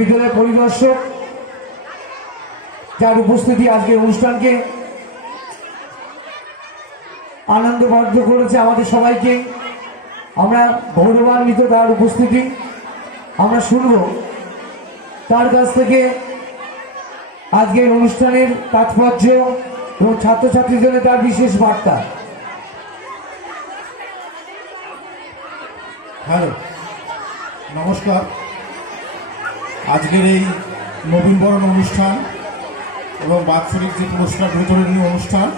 বিদ্যালয় পরিদর্শক যার উপস্থিতি আজকের অনুষ্ঠানকে আনন্দবাদ্য করেছে আমাদের সবাইকে। আমরা গৌরবান্বিত তার উপস্থিতি। আমরা শুনব তার কাছ থেকে আজকের অনুষ্ঠানের তাৎপর্য এবং ছাত্রছাত্রীদের তার বিশেষ বার্তা। হ্যালো, নমস্কার। আজকের এই নবীনবরণ অনুষ্ঠান এবং বাৎসরিক যে পুরস্কার বিতরণী অনুষ্ঠান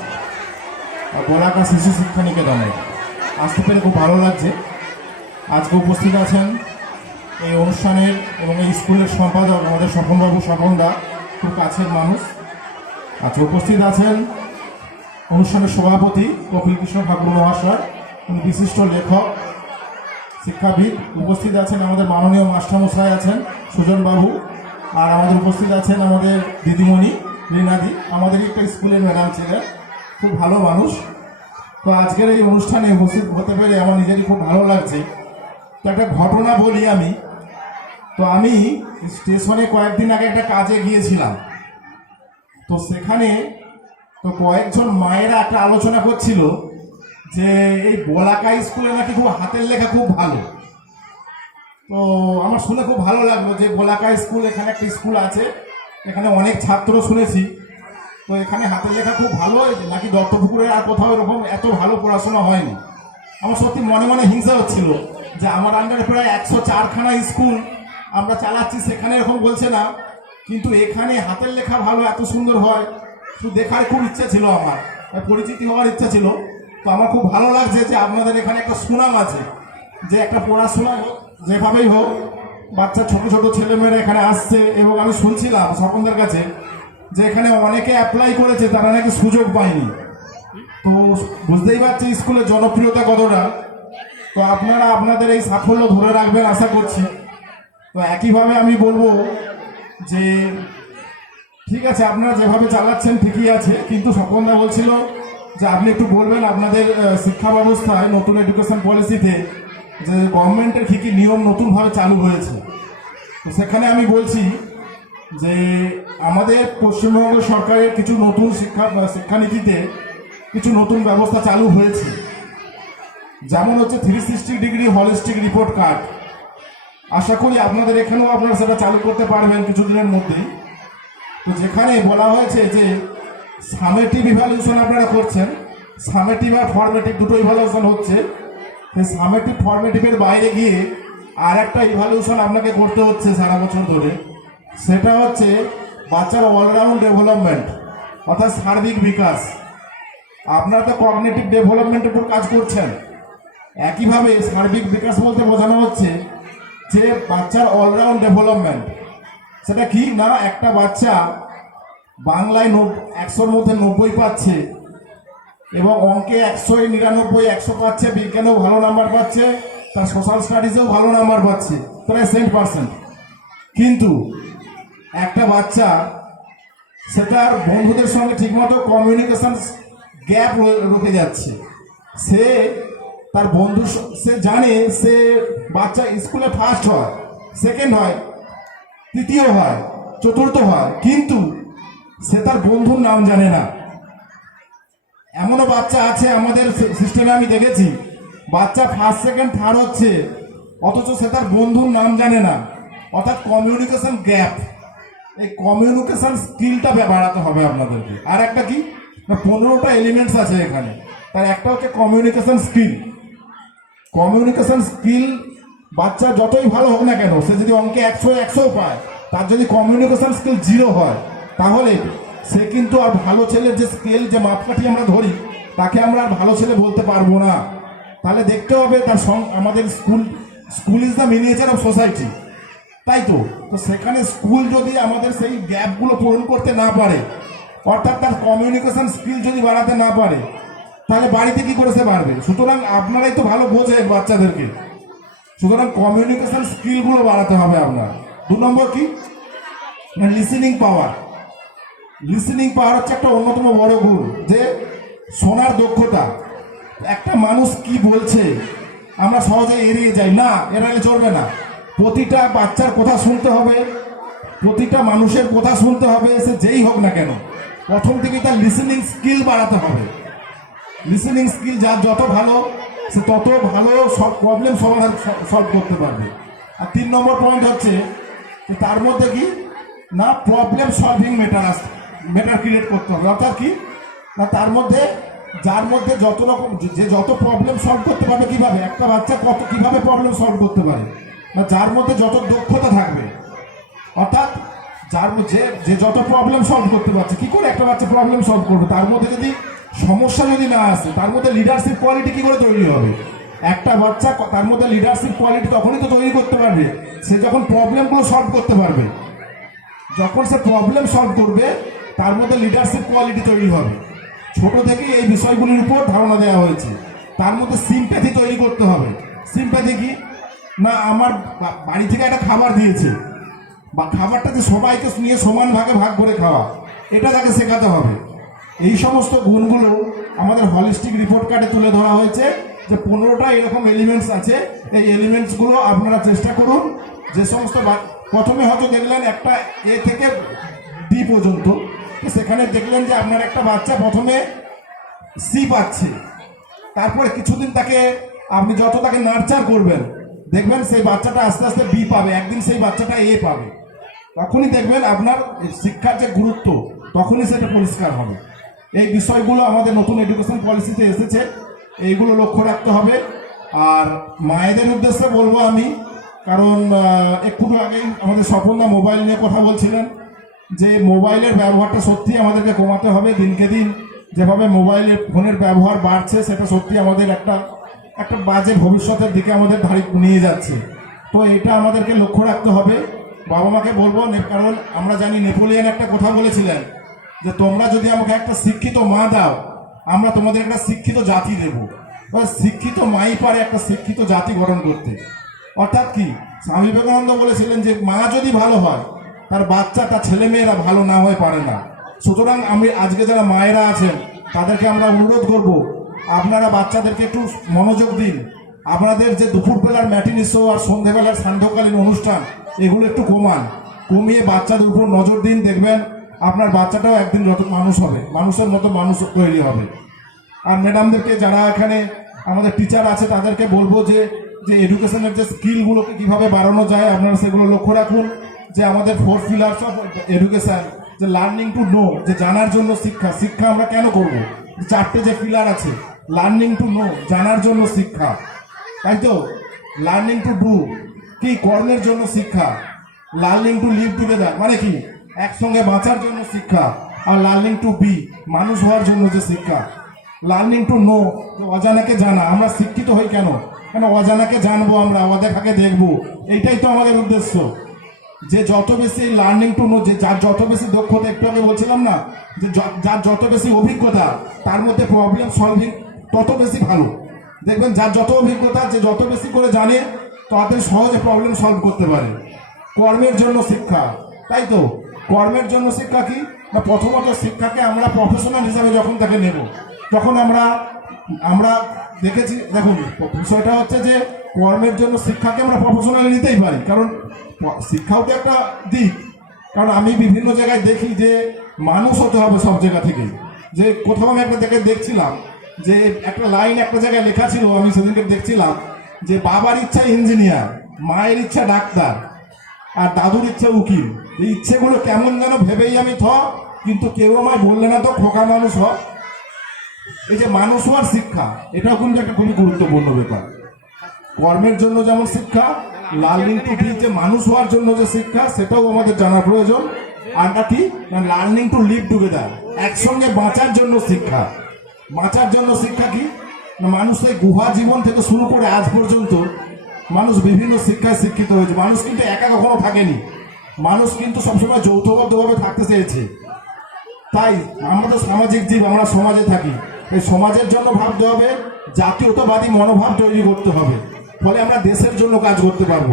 বলাকা শিশু শিক্ষা নিকেতনে। আসতে পেরে খুব ভালো লাগছে। আজকে উপস্থিত আছেন এই অনুষ্ঠানের এবং এই স্কুলের সম্পাদক আমাদের স্বপনবাবু স্বপনদা, খুব কাছের মানুষ। আজকে উপস্থিত আছেন অনুষ্ঠানের সভাপতি কপিল কৃষ্ণ ঠাকুর মহাশয় বিশিষ্ট লেখক। শিক্ষাবিদ উপস্থিত আছেন আমাদের মাননীয় মাস্টারমশাই আছেন, সুজন বাবু, আর আমাদের উপস্থিত আছেন আমাদের দিদিমণি রিনাদি আমাদের একটা স্কুলের ম্যাডাম ছিলেন, খুব ভালো মানুষ। তো আজকের এই অনুষ্ঠানে উপস্থিত হতে পেরে আমার নিজেরই খুব ভালো লাগছে। তো একটা ঘটনা বলি আমি। তো আমি স্টেশনে কয়েকদিন আগে একটা কাজে গিয়েছিলাম। তো সেখানে তো কয়েকজন মায়েরা একটা আলোচনা করছিল যে এই বলাকা স্কুলে নাকি খুব হাতের লেখা খুব ভালো। তো আমার শুনে খুব ভালো লাগল যে বলাকা স্কুল এখানে একটা স্কুল আছে, এখানে অনেক ছাত্র শুনেছি। তো এখানে হাতের লেখা খুব ভালো নাকি দত্তপুকুরে আর কোথাও এরকম এত ভালো পড়াশোনা হয়নি। আমার সত্যি মনে মনে হিংসা হচ্ছিল যে আমার আন্ডারে প্রায় একশো চারখানা স্কুল আমরা চালাচ্ছি, সেখানে এরকম বলছে না, কিন্তু এখানে হাতের লেখা ভালো, এত সুন্দর হয়। শুধু দেখার খুব ইচ্ছা ছিল আমার, পরিচিতি হওয়ার ইচ্ছা ছিল। তো আমার খুব ভালো লাগছে যে আপনাদের এখানে একটা সুনাম আছে, যে একটা পড়াশোনা যেভাবেই হোক, বাচ্চা ছোট ছোট ছেলেমেয়েরা এখানে আসছে এবং আমি শুনছিলাম স্বপনদের কাছে যে এখানে অনেকে অ্যাপ্লাই করেছে, তারা নাকি সুযোগ পায়নি। তো বুঝতেই পারছি স্কুলের জনপ্রিয়তা কতটা। তো আপনারা আপনাদের এই সাফল্য ধরে রাখবেন আশা করছি। তো একইভাবে আমি বলব যে, ঠিক আছে, আপনারা যেভাবে চালাচ্ছেন ঠিকই আছে, কিন্তু স্বপনদা বলছিল যে আপনি একটু বলবেন আপনাদের শিক্ষা ব্যবস্থায় নতুন এডুকেশন পলিসিতে যে গভর্নমেন্টের কী কী নিয়ম নতুনভাবে চালু হয়েছে। তো সেখানে আমি বলছি যে আমাদের পশ্চিমবঙ্গ সরকারের কিছু নতুন শিক্ষা শিক্ষানীতিতে কিছু নতুন ব্যবস্থা চালু হয়েছে। যেমন হচ্ছে three sixty degree holistic report card আশা করি আপনাদের এখানেও আপনারা সেটা চালু করতে পারবেন কিছুদিনের মধ্যেই। তো যেখানে বলা হয়েছে যে সামেটিভ ইভ্যালুয়েশন আপনারা করছেন সামেটিভ আর ফর্মেটিভ দুটো ইভ্যালুয়েশন হচ্ছে। সেই সামেটিভ ফর্মেটিভের বাইরে গিয়ে আর একটা ইভ্যালুয়েশন আপনাকে করতে হচ্ছে সারা বছর ধরে। সেটা হচ্ছে বাচ্চার অলরাউন্ড ডেভেলপমেন্ট অর্থাৎ সার্বিক বিকাশ। আপনারা তো কগনেটিভ ডেভেলপমেন্টের উপর কাজ করছেন। একইভাবে সার্বিক বিকাশ বলতে বোঝানো হচ্ছে যে বাচ্চার অলরাউন্ড ডেভেলপমেন্ট সেটা কি না, একটা বাচ্চা বাংলায় একশোর মধ্যে নব্বই পাচ্ছে এবং অঙ্কে একশো নিরানব্বই একশো পাচ্ছে, বিজ্ঞানেও ভালো নাম্বার পাচ্ছে, তার সোশ্যাল স্টাডিজেও ভালো নাম্বার পাচ্ছে, প্রায় সেন্ট পার্সেন্ট কিন্তু একটা বাচ্চা, সে তার বন্ধুদের সঙ্গে ঠিকমতো কমিউনিকেশন গ্যাপ রুখে যাচ্ছে। সে তার বন্ধু সে জানে সে বাচ্চা স্কুলে ফার্স্ট হয় সেকেন্ড হয়, তৃতীয় হয়, চতুর্থ হয়, কিন্তু সে তার বন্ধুর নাম জানে না। এমনও বাচ্চা আছে আমাদের সিস্টেমে আমি দেখেছি। বাচ্চা ফার্স্ট সেকেন্ড থার্ড হচ্ছে, অথচ সে তার বন্ধুর নাম জানে না। অর্থাৎ কমিউনিকেশন গ্যাপ এই কমিউনিকেশন স্কিলটা বাড়াতে হবে আপনাদেরকে। আর একটা কি? না, পনেরোটা এলিমেন্টস আছে এখানে। তার একটা হচ্ছে কমিউনিকেশন স্কিল কমিউনিকেশন স্কিল বাচ্চা যতই ভালো হোক না কেন, সে যদি অঙ্কে একশো একশো পায়, তার যদি কমিউনিকেশন স্কিল জিরো হয় তাহলে সে কিন্তু আর ভালো ছেলের যে স্কেল যে মাপকাঠি আমরা ধরি, তাকে আমরা আর ভালো ছেলে বলতে পারব না। তাহলে দেখতে হবে তার সং- আমাদের school school is the miniature of society তাই তো? তো সেখানে স্কুল যদি আমাদের সেই গ্যাপগুলো পূরণ করতে না পারে, অর্থাৎ তার কমিউনিকেশন স্কিল যদি বাড়াতে না পারে, তাহলে বাড়িতে কি করে সে বাড়বে? সুতরাং আপনারাই তো ভালো বোঝেন বাচ্চাদেরকে। সুতরাং কমিউনিকেশন স্কিলগুলো বাড়াতে হবে আপনার। দু নম্বর কি? লিসেনিং পাওয়ার লিসেনিং পাওয়ার হচ্ছে একটা অন্যতম বড় গুণ, যে শোনার দক্ষতা। একটা মানুষ কি বলছে, আমরা সহজে এড়িয়ে যাই। না, এড়ালে চলবে না। প্রতিটা বাচ্চার কথা শুনতে হবে, প্রতিটা মানুষের কথা শুনতে হবে, সে যেই হোক না কেন। প্রথম থেকে তার লিসেনিং স্কিল বাড়াতে হবে। লিসেনিং স্কিল যার যত ভালো, সে তত ভালো সব প্রবলেম সমাধান সলভ করতে পারবে। আর তিন নম্বর পয়েন্ট হচ্ছে তার মধ্যে কি? না problem solving matter matter create করতে হবে। অর্থাৎ কি? না, তার মধ্যে, যার মধ্যে যত রকম, যে- যে যত প্রবলেম সলভ করতে পারবে কীভাবে, একটা বাচ্চা কত কীভাবে প্রবলেম সলভ করতে পারে, না, যার মধ্যে যত দক্ষতা থাকবে, অর্থাৎ যার মধ্যে যে যত প্রবলেম সলভ করতে পারছে, কী করে একটা বাচ্চা প্রবলেম সলভ করবে? তার মধ্যে যদি সমস্যা যদি না আসে, তার মধ্যে লিডারশিপ কোয়ালিটি কী করে তৈরি হবে? একটা বাচ্চা তার মধ্যে লিডারশিপ কোয়ালিটি তখনই তো তৈরি করতে পারবে, সে যখন প্রবলেমগুলো সলভ করতে পারবে, যখন সে প্রবলেম সলভ করবে তার মধ্যে লিডারশিপ কোয়ালিটি তৈরি হবে। ছোট থেকে এই বিষয়গুলির উপর ধারণা দেওয়া হয়েছে। তার মধ্যে সিম্প্যাথি তৈরি করতে হবে। সিম্প্যাথি কি? না, আমার বাড়ি থেকে একটা খাবার দিয়েছে। বা খাবারটা যে সবাইকে নিয়ে সমান ভাগে ভাগ করে খাওয়া, এটা তাকে শেখাতে হবে। এই সমস্ত গুণগুলো আমাদের হলিস্টিক রিপোর্ট কার্ডে তুলে ধরা হয়েছে যে পনেরোটা এরকম এলিমেন্টস আছে। এই এলিমেন্টসগুলো আপনারা চেষ্টা করুন। যে সমস্ত প্রথমে হয়তো দেখলেন একটা এ থেকে ডি পর্যন্ত। সেখানে দেখলেন যে আপনার একটা বাচ্চা প্রথমে সি পাচ্ছে। তারপরে কিছুদিন তাকে আপনি যত তাকে নার্চার করবেন, দেখবেন সেই বাচ্চাটা আস্তে আস্তে বি পাবে, একদিন সেই বাচ্চাটা এ পাবে। তখনই দেখবেন আপনার শিক্ষার যে গুরুত্ব, তখনই সেটা পরিষ্কার হবে। এই বিষয়গুলো আমাদের নতুন এডুকেশন পলিসিতে এসেছে, এইগুলো লক্ষ্য রাখতে হবে। আর মায়েদের উদ্দেশ্যে বলব আমি, কারণ একটু আগেই আমাদের স্বপনদা মোবাইল নিয়ে কথা বলছিলেন। যে মোবাইলের ব্যবহারটা সত্যি আমাদেরকে কমাতে হবে দিনকে দিন। যেভাবে মোবাইলের ফোনের ব্যবহার বাড়ছে, সেটা সত্যি আমাদের একটা একটা বাজে ভবিষ্যতের দিকে আমাদের ধারি নিয়ে যাচ্ছে। তো এটা আমাদেরকে লক্ষ্য রাখতে হবে। বাবা মাকে বলব কারণ আমরা জানি নেপোলিয়ান একটা কথা বলেছিলেন যে, তোমরা যদি আমাকে একটা শিক্ষিত মা দাও, আমরা তোমাদের একটা শিক্ষিত জাতি দেব। শিক্ষিত মাই পারে একটা শিক্ষিত জাতি গঠন করতে। অর্থাৎ কি? স্বামী বিবেকানন্দ বলেছিলেন যে, মা যদি ভালো হয় তার বাচ্চা, তার ছেলে মেয়েরা ভালো না হয়ে পারে না। সুতরাং আমি আজকে যারা মায়েরা আছেন, তাদেরকে আমরা অনুরোধ করব, আপনারা বাচ্চাদেরকে একটু মনোযোগ দিন। আপনাদের যে দুপুরবেলার ম্যাটিনি শো আর সন্ধ্যেবেলার সান্ধ্যকালীন অনুষ্ঠান, এগুলো একটু কমান। কমিয়ে বাচ্চাদের উপর নজর দিন, দেখবেন আপনার বাচ্চাটাও একদিন যত মানুষ হবে, মানুষের মতো মানুষ তৈরি হবে। আর ম্যাডামদেরকে যারা এখানে আমাদের টিচার আছে, তাদেরকে বলব যে যে এডুকেশনের যে স্কিলগুলোকে কীভাবে বাড়ানো যায়, আপনারা সেগুলো লক্ষ্য রাখুন। যে আমাদের ফোর পিলার্স অফ এডুকেশন যে লার্নিং টু নো যে জানার জন্য শিক্ষা শিক্ষা আমরা কেন করব? চারটে যে পিলার আছে লার্নিং টু নো জানার জন্য শিক্ষা। তাই তো? লার্নিং টু ডু কি? কর্মের জন্য শিক্ষা। লার্নিং টু লিভ টুগেদার মানে কি? একসঙ্গে বাঁচার জন্য শিক্ষা আর লার্নিং টু বি মানুষ হওয়ার জন্য যে শিক্ষা। লার্নিং টু নো অজানাকে জানা, আমরা শিক্ষিত হই কেন? কেন অজানাকে জানব আমরা, অদেখাকে দেখব? এইটাই তো আমাদের উদ্দেশ্য। যে যত বেশি লার্নিং টু নো যে যার যত বেশি দক্ষতা, একটু আগে বলছিলাম না, যে যার যত বেশি অভিজ্ঞতা, তার মধ্যে প্রবলেম সলভিং তত বেশি ভালো। দেখবেন যার যত অভিজ্ঞতা, যে যত বেশি করে জানে, তাদের সহজে প্রবলেম সলভ করতে পারে। কর্মের জন্য শিক্ষা, তাই তো? কর্মের জন্য শিক্ষা কি? না, প্রথমত শিক্ষাকে আমরা প্রফেশনাল হিসাবে যখন তাকে নেব, তখন আমরা আমরা দেখেছি, দেখুন, বিষয়টা হচ্ছে যে কর্মের জন্য শিক্ষাকে আমরা প্রফেশনালি নিতেই পারি, কারণ শিক্ষাও তো একটা দিক। কারণ আমি বিভিন্ন জায়গায় দেখি যে মানুষ হতে হবে সব জায়গা থেকে। যে কোথাও আমি একটা জায়গায় দেখছিলাম যে একটা লাইন একটা জায়গায় লেখা ছিল, আমি সেদিনকে দেখছিলাম যে বাবার ইচ্ছা ইঞ্জিনিয়ার, মায়ের ইচ্ছা ডাক্তার, আর দাদুর ইচ্ছা উকিল। এই ইচ্ছেগুলো কেমন যেন ভেবেই আমি থ, কিন্তু কেউ আমায় বললে না তো খোকা মানুষ হ। এই যে মানুষ হওয়ার শিক্ষা, এটাও কিন্তু একটা খুবই গুরুত্বপূর্ণ ব্যাপার। কর্মের জন্য যেমন শিক্ষা লার্নিং টু বি যে মানুষ হওয়ার জন্য যে শিক্ষা, সেটাও আমাদের জানা প্রয়োজন। আরটা কি? লার্নিং টু লিভ টুগেদার একসঙ্গে বাঁচার জন্য শিক্ষা। বাঁচার জন্য শিক্ষা কি? মানুষ এই গুহা জীবন থেকে শুরু করে আজ পর্যন্ত মানুষ বিভিন্ন শিক্ষায় শিক্ষিত হয়েছে। মানুষ কিন্তু একা কখনো থাকেনি। মানুষ কিন্তু সবসময় যৌথবদ্ধভাবে থাকতে চেয়েছে। তাই আমরা তো সামাজিক জীব, আমরা সমাজে থাকি। এই সমাজের জন্য ভাবতে হবে, জাতীয়তাবাদী মনোভাব তৈরি করতে হবে। ফলে আমরা দেশের জন্য কাজ করতে পারব।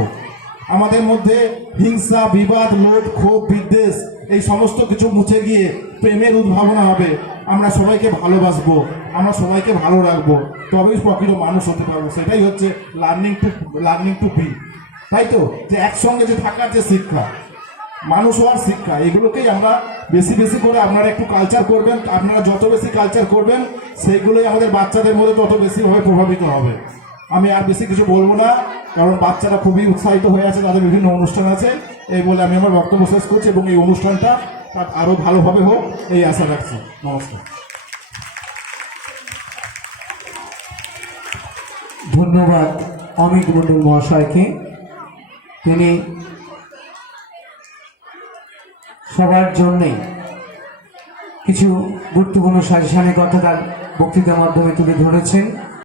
আমাদের মধ্যে হিংসা, বিবাদ, লোভ, ক্ষোভ, বিদ্বেষ, এই সমস্ত কিছু মুছে গিয়ে প্রেমের উদ্ভাবনা হবে। আমরা সবাইকে ভালোবাসবো, আমরা সবাইকে ভালো রাখব, তবেই প্রকৃত মানুষ হতে পারব। সেটাই হচ্ছে learning to learning to be তাই তো? যে একসঙ্গে যে থাকার যে শিক্ষা, মানুষ হওয়ার শিক্ষা, এগুলোকেই আমরা বেশি বেশি করে আপনারা একটু কালচার করবেন। আপনারা যত বেশি কালচার করবেন সেইগুলোই আমাদের বাচ্চাদের মধ্যে তত বেশিভাবে প্রভাবিত হবে। আমি আর বেশি কিছু বলব না, কারণ বাচ্চারা খুবই উৎসাহিত হয়ে আছে, তাদের বিভিন্ন অনুষ্ঠান আছে। এই বলে আমি আমার বক্তব্য শেষ করছি এবং এই অনুষ্ঠানটা আরও ভালোভাবে হোক, এই আশা রাখছি। নমস্কার। ধন্যবাদ অমিত মণ্ডল মহাশয়কে। তিনি সবার জন্যে কিছু গুরুত্বপূর্ণ সাজেশনের কথা তার বক্তৃতার মাধ্যমে তুলে ধরেছেন।